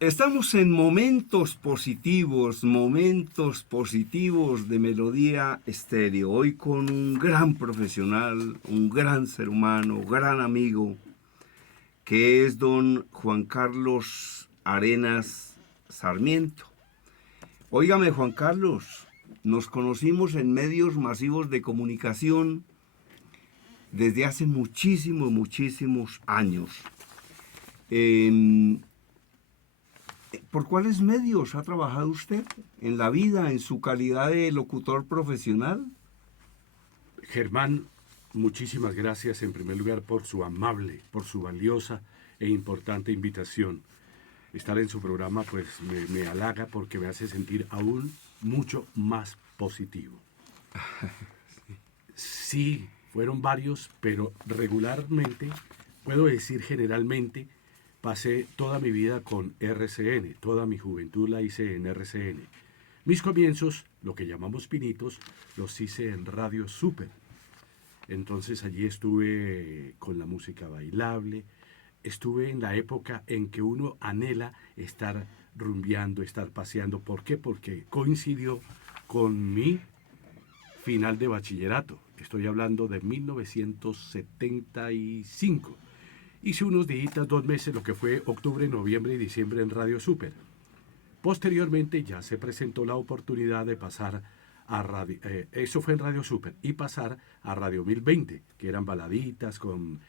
Estamos en momentos positivos de Melodía Estéreo. Hoy con un gran profesional, un gran ser humano, gran amigo, que es don Juan Carlos Arenas Sarmiento. Óigame, Juan Carlos, nos conocimos en medios masivos de comunicación desde hace muchísimos años. ¿Por cuáles medios ha trabajado usted en la vida, en su calidad de locutor profesional? Germán, muchísimas gracias en primer lugar por su amable, por su valiosa e importante invitación. Estar en su programa pues me halaga porque me hace sentir aún mucho más positivo. Sí, fueron varios, pero regularmente, puedo decir generalmente, pasé toda mi vida con RCN, toda mi juventud la hice en RCN. Mis comienzos, lo que llamamos pinitos, los hice en Radio Super. Entonces allí estuve con la música bailable, estuve en la época en que uno anhela estar rumbeando, estar paseando. ¿Por qué? Porque coincidió con mi final de bachillerato. Estoy hablando de 1975. Hice unos días, 2 meses, lo que fue octubre, noviembre y diciembre en Radio Super. Posteriormente ya se presentó la oportunidad de pasar a radio, eso fue en Radio Super, y pasar a Radio 1020, que eran baladitas con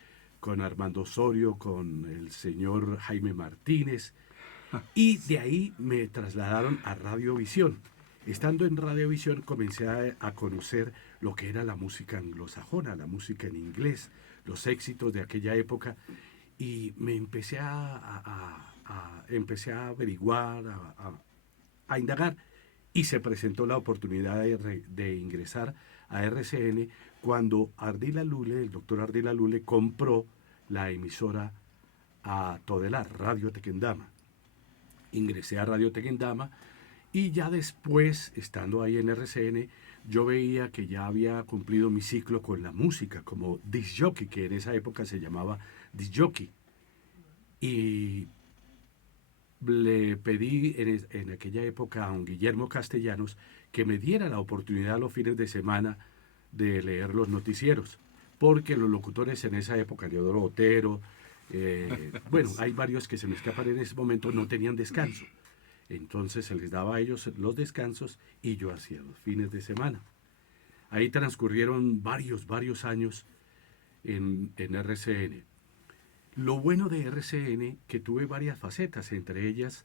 Armando Osorio, con el señor Jaime Martínez, y de ahí me trasladaron a Radiovisión. Estando en Radiovisión comencé a conocer lo que era la música anglosajona, la música en inglés, los éxitos de aquella época, y me empecé empecé a averiguar, a indagar, y se presentó la oportunidad de ingresar a RCN cuando Ardila Lule, el doctor Ardila Lule, compró la emisora a Todelar, Radio Tequendama. Ingresé a Radio Tequendama y ya después, estando ahí en RCN, yo veía que ya había cumplido mi ciclo con la música, como disc jockey, que en esa época se llamaba disc jockey. Y le pedí en aquella época a don Guillermo Castellanos que me diera la oportunidad los fines de semana de leer los noticieros, porque los locutores en esa época, Leodoro Botero, bueno, hay varios que se me escapan en ese momento, no tenían descanso. Entonces se les daba a ellos los descansos y yo hacía los fines de semana. Ahí transcurrieron varios años en RCN. Lo bueno de RCN, que tuve varias facetas, entre ellas,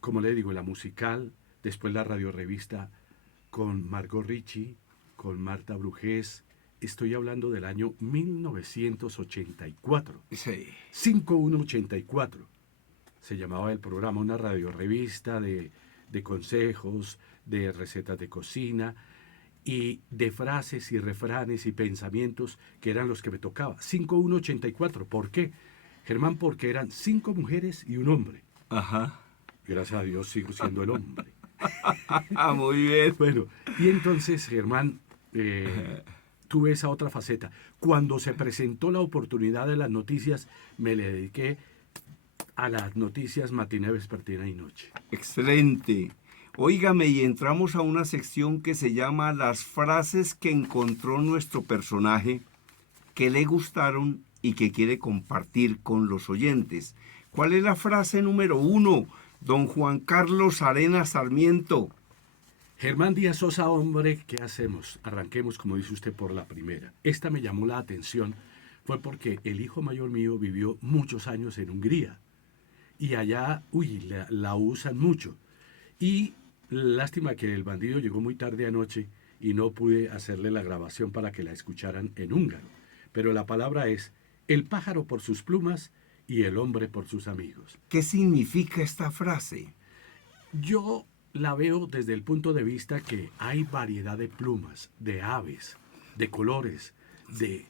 como le digo, la musical, después la radiorevista con Margot Ricci, con Marta Brujés. Estoy hablando del año 1984. Sí. 5184. Se llamaba el programa, una radiorevista de consejos, de recetas de cocina y de frases y refranes y pensamientos que eran los que me tocaba. 5184. ¿Por qué? Germán, porque eran 5 mujeres y un hombre. Ajá. Gracias a Dios sigo siendo el hombre. Muy bien. Bueno, y entonces, Germán, tuve esa otra faceta. Cuando se presentó la oportunidad de las noticias, me le dediqué a las noticias matiné, vespertina y noche. Excelente. Óigame, y entramos a una sección que se llama Las frases que encontró nuestro personaje, que le gustaron y que quiere compartir con los oyentes. ¿Cuál es la frase número 1, don Juan Carlos Arenas Sarmiento? Germán Díaz Sosa, hombre, ¿qué hacemos? Arranquemos, como dice usted, por la primera. Esta me llamó la atención, fue porque el hijo mayor mío vivió muchos años en Hungría. Y allá, la usan mucho. Y lástima que el bandido llegó muy tarde anoche y no pude hacerle la grabación para que la escucharan en húngaro. Pero la palabra es, el pájaro por sus plumas y el hombre por sus amigos. ¿Qué significa esta frase? Yo la veo desde el punto de vista que hay variedad de plumas, de aves, de colores, de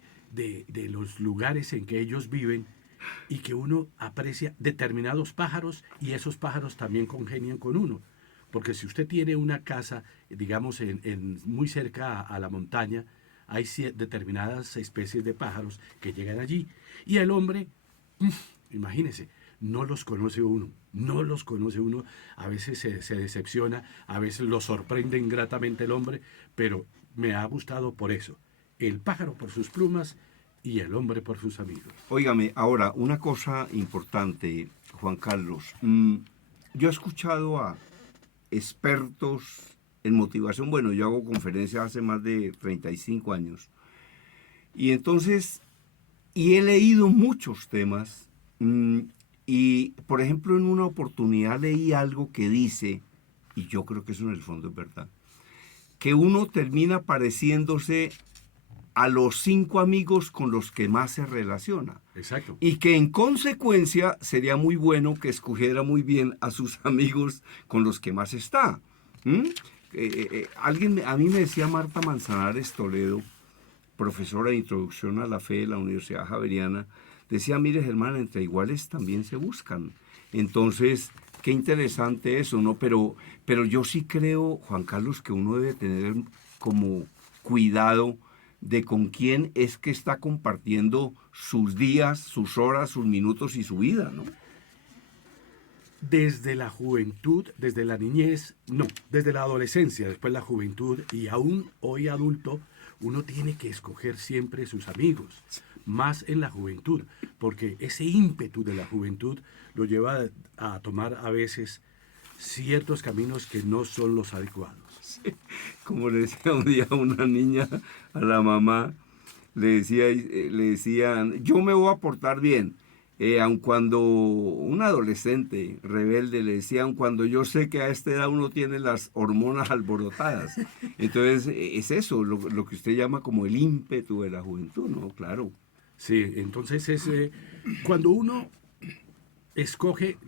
los lugares en que ellos viven, y que uno aprecia determinados pájaros y esos pájaros también congenian con uno. Porque si usted tiene una casa, digamos, muy cerca a la montaña, hay determinadas especies de pájaros que llegan allí. Y el hombre, imagínese, no los conoce uno, no los conoce uno, a veces se decepciona, a veces lo sorprende ingratamente el hombre, pero me ha gustado por eso, el pájaro por sus plumas y el hombre por sus amigos. Óigame, ahora, una cosa importante, Juan Carlos. Yo he escuchado a expertos en motivación. Bueno, yo hago conferencias hace más de 35 años. Y entonces, he leído muchos temas. Y, por ejemplo, en una oportunidad leí algo que dice, y yo creo que eso en el fondo es verdad, que uno termina pareciéndose a los 5 amigos con los que más se relaciona. Exacto. Y que en consecuencia sería muy bueno que escogiera muy bien a sus amigos con los que más está. A mí me decía Marta Manzanares Toledo, profesora de Introducción a la Fe de la Universidad Javeriana, decía, mire Germán, entre iguales también se buscan. Entonces, qué interesante eso, ¿no? Pero yo sí creo, Juan Carlos, que uno debe tener como cuidado de con quién es que está compartiendo sus días, sus horas, sus minutos y su vida, ¿no? Desde la juventud, desde la niñez, no, desde la adolescencia, después la juventud y aún hoy adulto, uno tiene que escoger siempre sus amigos, más en la juventud, porque ese ímpetu de la juventud lo lleva a tomar a veces ciertos caminos que no son los adecuados. Sí. Como le decía un día una niña a la mamá, le decían, yo me voy a portar bien. Aun cuando un adolescente rebelde le decía, aun cuando yo sé que a esta edad uno tiene las hormonas alborotadas. Entonces, es eso, lo que usted llama como el ímpetu de la juventud, ¿no? Claro. Sí, entonces es cuando uno escoge,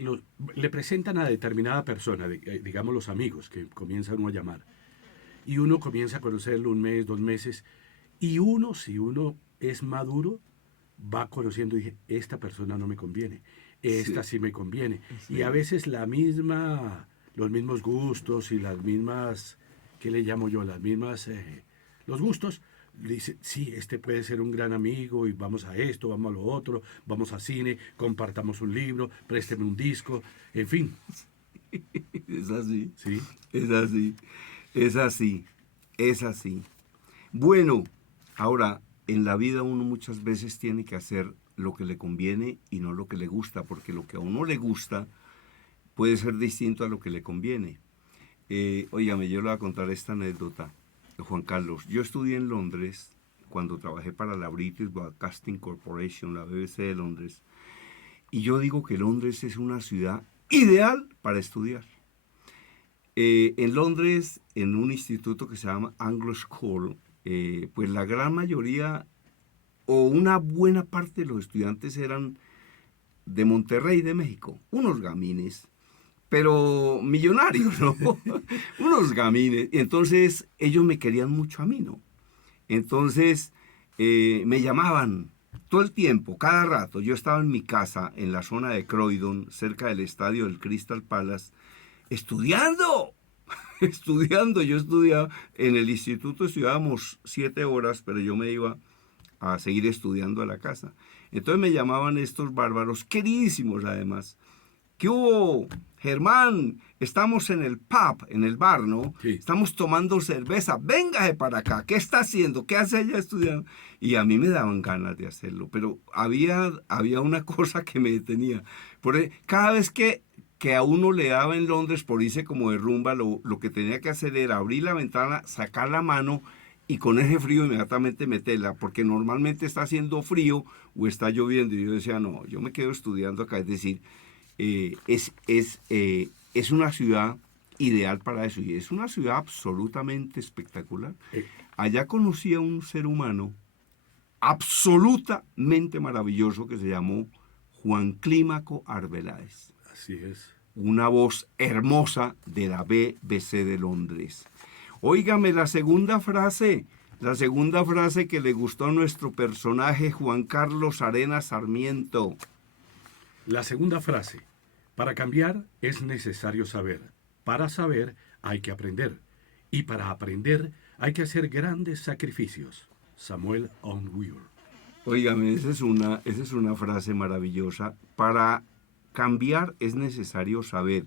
le presentan a determinada persona, digamos los amigos que comienza uno a llamar, y uno comienza a conocerlo un mes, 2 meses, y uno, si uno es maduro, va conociendo y dice, esta persona no me conviene, esta sí me conviene. Sí. Y a veces los mismos gustos y las mismas, ¿qué le llamo yo? Las mismas, los gustos, dice, sí, este puede ser un gran amigo y vamos a esto, vamos a lo otro, vamos a cine, compartamos un libro, présteme un disco, en fin. Es así. Sí. Es así. Es así. Es así. Bueno, ahora, en la vida uno muchas veces tiene que hacer lo que le conviene y no lo que le gusta, porque lo que a uno le gusta puede ser distinto a lo que le conviene. Óigame, yo le voy a contar esta anécdota, Juan Carlos. Yo estudié en Londres cuando trabajé para la British Broadcasting Corporation, la BBC de Londres, y yo digo que Londres es una ciudad ideal para estudiar. En Londres, en un instituto que se llama Anglo School, pues la gran mayoría o una buena parte de los estudiantes eran de Monterrey, de México, unos gamines, pero millonarios, ¿no? Unos gamines. Entonces ellos me querían mucho a mí, ¿no? Entonces me llamaban todo el tiempo, cada rato. Yo estaba en mi casa, en la zona de Croydon, cerca del estadio del Crystal Palace, estudiando. Estudiando, yo estudiaba en el instituto, estudiábamos 7 horas, pero yo me iba a seguir estudiando a la casa. Entonces me llamaban estos bárbaros, queridísimos además. ¿Qué hubo, Germán? Estamos en el pub, en el bar, ¿no? Sí. Estamos tomando cerveza. Véngase para acá. ¿Qué está haciendo? ¿Qué hace ella estudiando? Y a mí me daban ganas de hacerlo, pero había una cosa que me detenía. Cada vez que a uno le daba en Londres por irse como de rumba, lo que tenía que hacer era abrir la ventana, sacar la mano y con ese frío inmediatamente meterla, porque normalmente está haciendo frío o está lloviendo. Y yo decía, no, yo me quedo estudiando acá. Es decir, es una ciudad ideal para eso y es una ciudad absolutamente espectacular. Allá conocí a un ser humano absolutamente maravilloso que se llamó Juan Clímaco Arbeláez. Así es. Una voz hermosa de la BBC de Londres. Óigame, la segunda frase que le gustó a nuestro personaje Juan Carlos Arenas Sarmiento. La segunda frase, para cambiar es necesario saber, para saber hay que aprender, y para aprender hay que hacer grandes sacrificios. Samuel Owen Weir. Óigame, esa es una frase maravillosa. Para cambiar es necesario saber.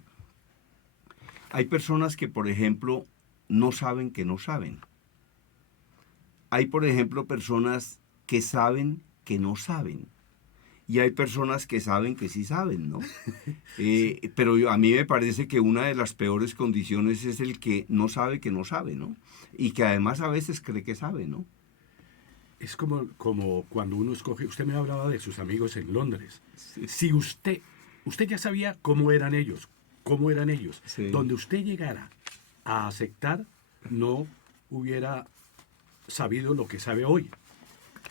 Hay personas que, por ejemplo, no saben que no saben. Hay, por ejemplo, personas que saben que no saben. Y hay personas que saben que sí saben, ¿no? Pero a mí me parece que una de las peores condiciones es el que no sabe, ¿no? Y que además a veces cree que sabe, ¿no? Es como cuando uno escoge, usted me hablaba de sus amigos en Londres. Sí. Si usted ya sabía cómo eran ellos, Sí. donde usted llegara a aceptar, no hubiera sabido lo que sabe hoy.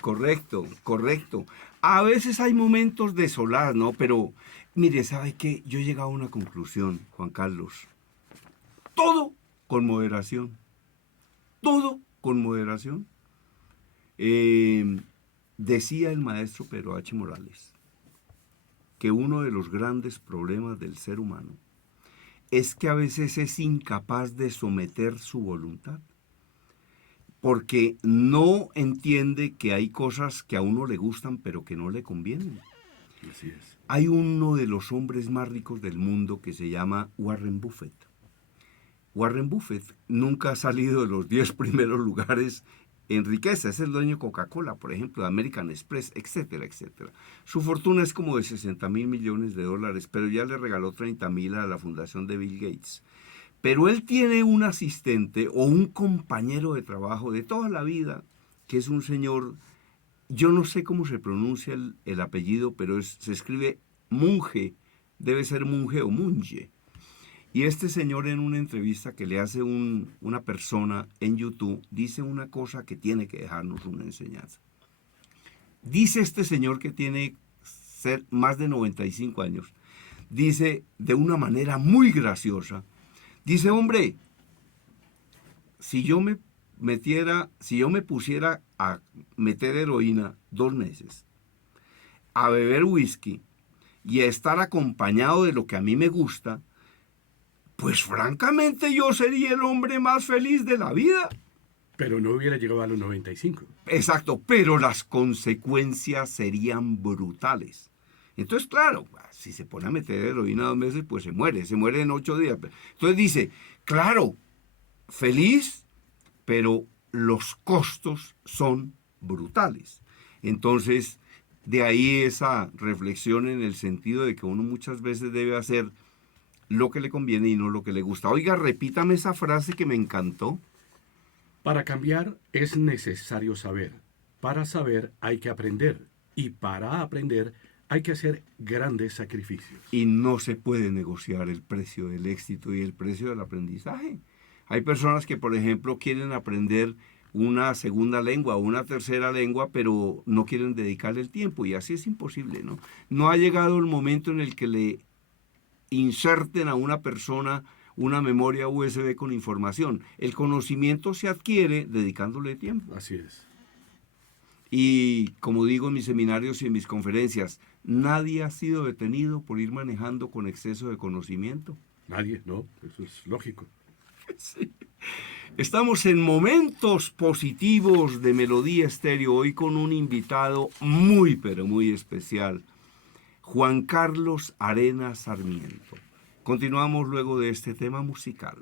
Correcto, correcto. A veces hay momentos de solaz, ¿no? Pero, mire, ¿sabe qué? Yo he llegado a una conclusión, Juan Carlos. Todo con moderación. Todo con moderación. Decía el maestro Pedro H. Morales que uno de los grandes problemas del ser humano es que a veces es incapaz de someter su voluntad, porque no entiende que hay cosas que a uno le gustan pero que no le convienen. Así es. Hay uno de los hombres más ricos del mundo que se llama Warren Buffett. Warren Buffett nunca ha salido de los 10 primeros lugares en riqueza. Es el dueño de Coca-Cola, por ejemplo, de American Express, etcétera, etcétera. Su fortuna es como de 60.000 millones de dólares, pero ya le regaló 30.000 a la fundación de Bill Gates. Pero él tiene un asistente o un compañero de trabajo de toda la vida, que es un señor, yo no sé cómo se pronuncia el apellido, pero se escribe Munge, debe ser Munge o Munge. Y este señor, en una entrevista que le hace una persona en YouTube, dice una cosa que tiene que dejarnos una enseñanza. Dice este señor, que tiene más de 95 años, dice de una manera muy graciosa, dice: hombre, si yo me pusiera a meter heroína 2 meses, a beber whisky y a estar acompañado de lo que a mí me gusta, pues francamente yo sería el hombre más feliz de la vida. Pero no hubiera llegado a los 95. Exacto, pero las consecuencias serían brutales. Entonces, claro, si se pone a meter heroína 2 meses, pues se muere en 8 días. Entonces dice, claro, feliz, pero los costos son brutales. Entonces, de ahí esa reflexión en el sentido de que uno muchas veces debe hacer lo que le conviene y no lo que le gusta. Oiga, repítame esa frase que me encantó. Para cambiar es necesario saber. Para saber hay que aprender. Y para aprender hay que hacer grandes sacrificios. Y no se puede negociar el precio del éxito y el precio del aprendizaje. Hay personas que, por ejemplo, quieren aprender una segunda lengua o una tercera lengua, pero no quieren dedicarle el tiempo, y así es imposible, ¿no? No ha llegado el momento en el que le inserten a una persona una memoria USB con información. El conocimiento se adquiere dedicándole tiempo. Así es. Y como digo en mis seminarios y en mis conferencias, nadie ha sido detenido por ir manejando con exceso de conocimiento. Nadie, ¿no? Eso es lógico. Sí. Estamos en momentos positivos de Melodía Estéreo, hoy con un invitado muy, pero muy especial, Juan Carlos Arenas Sarmiento. Continuamos luego de este tema musical.